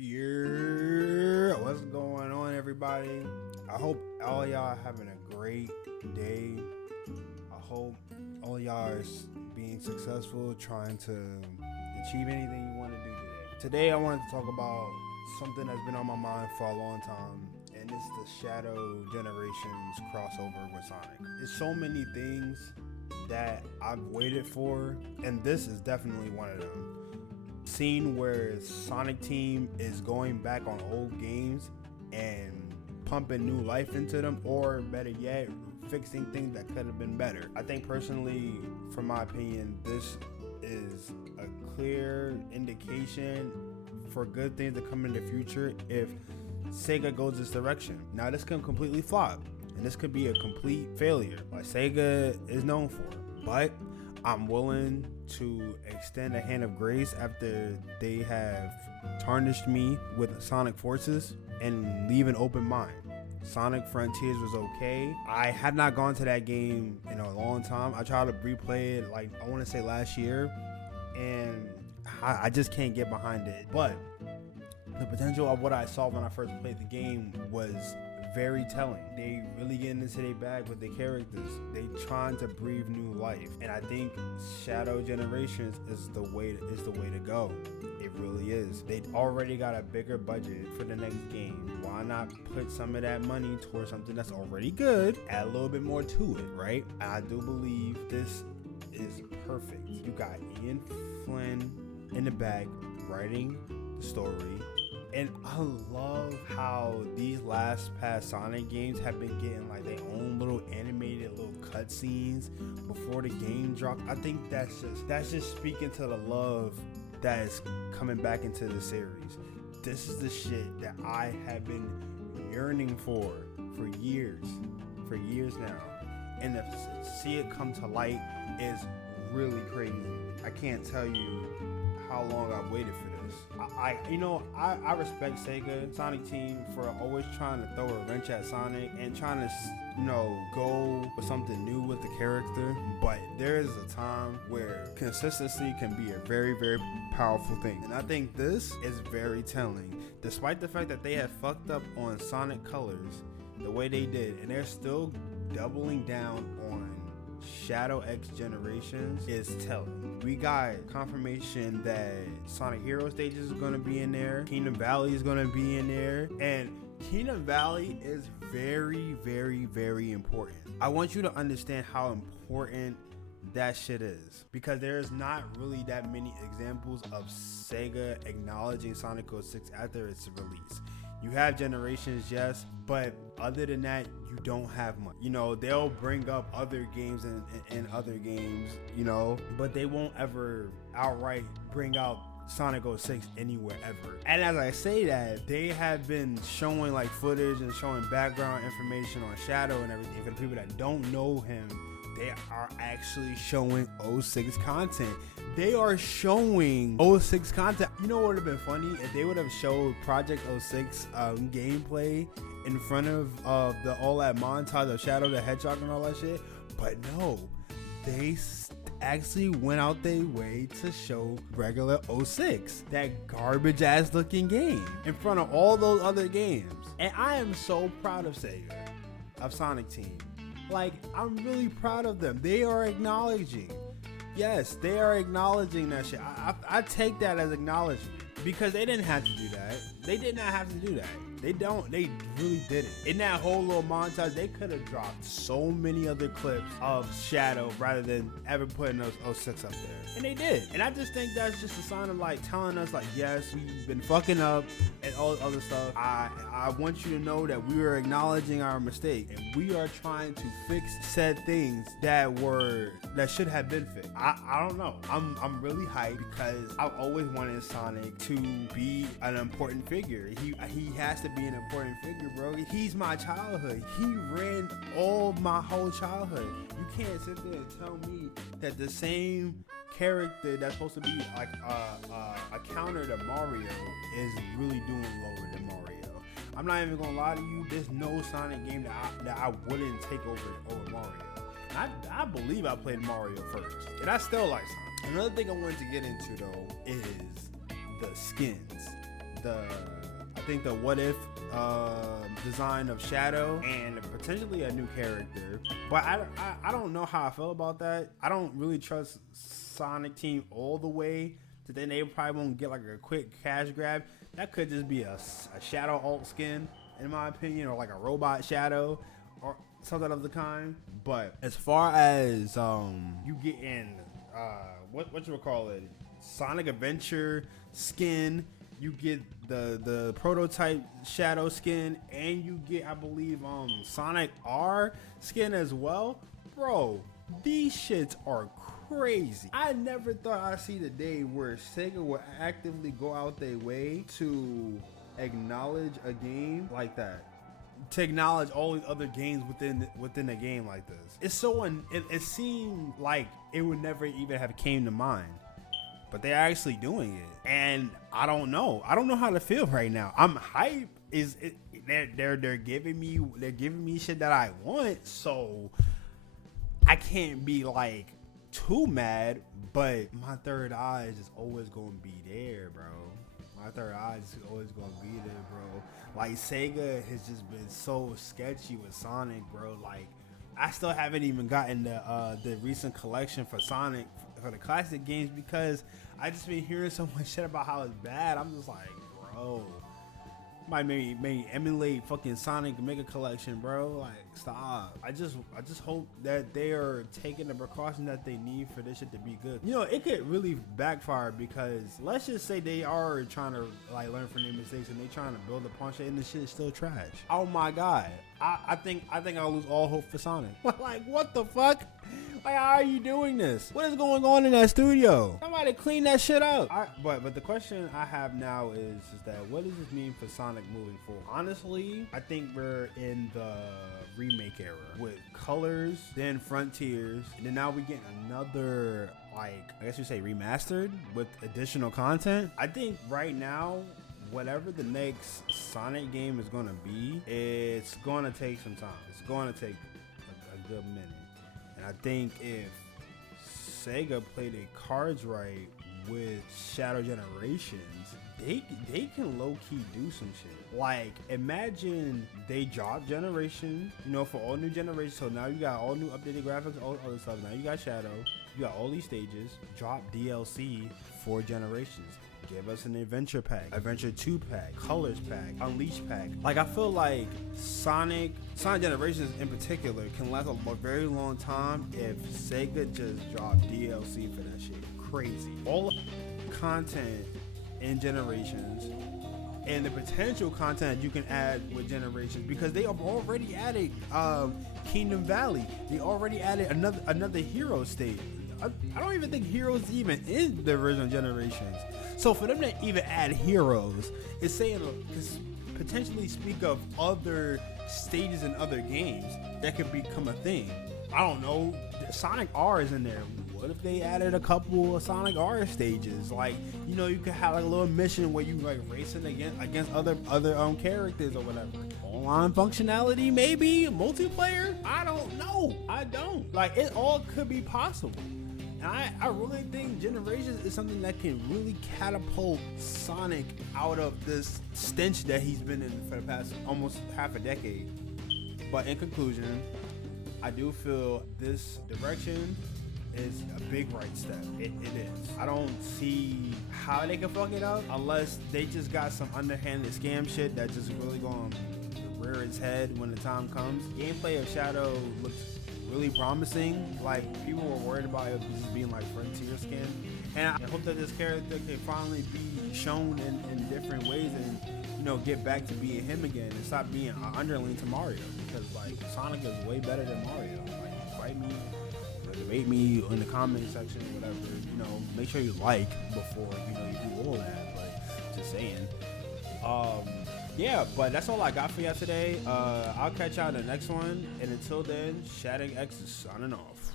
Yeah, what's going on, everybody? I hope all y'all are having a great day. I hope all y'all are being successful, trying to achieve anything you want to do today. Today, I wanted to talk about something that's been on my mind for a long time, and it's the Shadow Generations crossover with Sonic. There's so many things that I've waited for, and this is definitely one of them. Scene where Sonic Team is going back on old games and pumping new life into them, or better yet, fixing things that could have been better. I think personally, from my opinion, this is a clear indication for good things to come in the future if Sega goes this direction. Now, this can completely flop, and this could be a complete failure, like Sega is known for, but I'm willing to extend a hand of grace after they have tarnished me with Sonic Forces and leave an open mind. Sonic Frontiers was okay. I had not gone to that game in a long time. I tried to replay it, like, I want to say last year, and I just can't get behind it. But the potential of what I saw when I first played the game was very telling. They really getting into their bag with their characters. They trying to breathe new life, and I think Shadow Generations is the way to go. It really is. They already got a bigger budget for the next game. Why not put some of that money towards something that's already good? Add a little bit more to it, right? And I do believe this is perfect. You got Ian Flynn in the bag writing the story. And I love how these past Sonic games have been getting like their own little animated little cutscenes before the game drop. I think that's just speaking to the love that is coming back into the series. This is the shit that I have been yearning for years now. And to see it come to light is really crazy. I can't tell you how long I've waited for this. I respect Sega Sonic Team for always trying to throw a wrench at Sonic and trying to, go with something new with the character. But there is a time where consistency can be a very, very powerful thing. And I think this is very telling. Despite the fact that they have fucked up on Sonic Colors the way they did, and they're still doubling down on Shadow X Generations, is telling. We got confirmation that Sonic Hero Stages is going to be in there. Kingdom Valley is going to be in there. And Kingdom Valley is very, very, very important. I want you to understand how important that shit is, because there's not really that many examples of Sega acknowledging Sonic 06 after its release. You have Generations, yes, but other than that, you don't have much. They'll bring up other games and other games, but they won't ever outright bring out Sonic 06 anywhere ever. And as I say that, they have been showing like footage and showing background information on Shadow and everything. For the people that don't know him, they are actually showing 06 content. They are showing 06 content. You know what would have been funny? If they would have showed Project 06 gameplay in front of all that montage of Shadow the Hedgehog and all that shit. But no, they actually went out their way to show regular 06, that garbage ass looking game, in front of all those other games. And I am so proud of Sega, of Sonic Team. Like, I'm really proud of them. They are acknowledging. Yes, they are acknowledging that shit. I take that as acknowledgement, because they didn't have to do that. They did not have to do that. They really didn't. In that whole little montage, they could have dropped so many other clips of Shadow rather than ever putting those 06 up there. And they did. And I just think that's just a sign of like telling us like, yes, we've been fucking up and all this other stuff. I want you to know that we are acknowledging our mistake, and we are trying to fix said things that should have been fixed. I don't know. I'm really hyped because I've always wanted Sonic to be an important figure. He has to be an important figure, bro. He's my childhood. He ran my whole childhood. You can't sit there and tell me that the same character that's supposed to be like a counter to Mario is really doing lower than Mario. I'm not even gonna lie to you. There's no Sonic game that I wouldn't take over Mario. I believe I played Mario first, and I still like Sonic. Another thing I wanted to get into though is the skins. the what if design of Shadow and potentially a new character. But I don't know how I feel about that. I don't really trust Sonic Team all the way. So then they probably won't get like a quick cash grab. That could just be a Shadow alt skin, in my opinion, or like a robot Shadow or something of the kind. But as far as you get in what you would call it, Sonic Adventure skin, you get the prototype Shadow skin, and you get, I believe, Sonic R skin as well. Bro, these shits are crazy. I never thought I'd see the day where Sega would actively go out their way to acknowledge a game like that, to acknowledge all these other games within a game like this. It's so it seemed like it would never even have came to mind, but they're actually doing it, and I don't know how to feel right now. I'm hyped. They're giving me shit that I want, so I can't be like too mad, but my third eye is just always gonna be there, bro. My third eye is always gonna be there, bro. Like, Sega has just been so sketchy with Sonic, bro. Like, I still haven't even gotten the recent collection for Sonic for the classic games because I just been hearing so much shit about how it's bad. I'm just like, bro, might maybe emulate fucking Sonic Mega Collection, bro. Like, stop. I just hope that they are taking the precaution that they need for this shit to be good. You know, it could really backfire because let's just say they are trying to like learn from their mistakes and they trying to build upon shit and the shit is still trash. Oh my god. I think I'll lose all hope for Sonic. Like, what the fuck? Like, how are you doing this? What is going on in that studio? Somebody clean that shit up. But the question I have now is that what does this mean for Sonic moving forward? Honestly, I think we're in the remake era with Colors, then Frontiers, and then now we get another, like, I guess you say remastered with additional content. I think right now, whatever the next Sonic game is gonna be, it's gonna take some time. It's gonna take a good minute. And I think if Sega played their cards right with Shadow Generations, they can low-key do some shit. Like, imagine they drop Generation, you know, for all new generations. So now you got all new updated graphics, all other stuff. Now you got Shadow, you got all these stages. Drop DLC for Generations. Give us an Adventure Pack, Adventure 2 Pack, Colors Pack, Unleash Pack. Like, I feel like Sonic Generations in particular can last a very long time if Sega just dropped DLC for that shit. Crazy. All content in Generations and the potential content you can add with Generations, because they have already added Kingdom Valley. They already added another hero state. I don't even think Heroes even in the original Generations. So for them to even add Heroes, it's saying potentially speak of other stages in other games that could become a thing. I don't know. Sonic R is in there. What if they added a couple of Sonic R stages? Like, you know, you could have like a little mission where you like racing against other characters or whatever. Online functionality, maybe multiplayer. I don't know. I don't. Like, it all could be possible. And I really think Generations is something that can really catapult Sonic out of this stench that he's been in for the past almost half a decade. But in conclusion, I do feel this direction is a big right step. It is. I don't see how they can fuck it up unless they just got some underhanded scam shit that just really gonna rear its head when the time comes. Gameplay of Shadow looks really promising. Like, people were worried about it just being like Frontier skin, and I hope that this character can finally be shown in different ways and, you know, get back to being him again and stop being an underling to Mario, because like Sonic is way better than Mario. Like, fight me, debate me in the comment section or whatever, you know, make sure you like before, you know, you do all that, but just saying. Yeah, but that's all I got for y'all today. I'll catch y'all in the next one, and until then, Shatting X is signing off.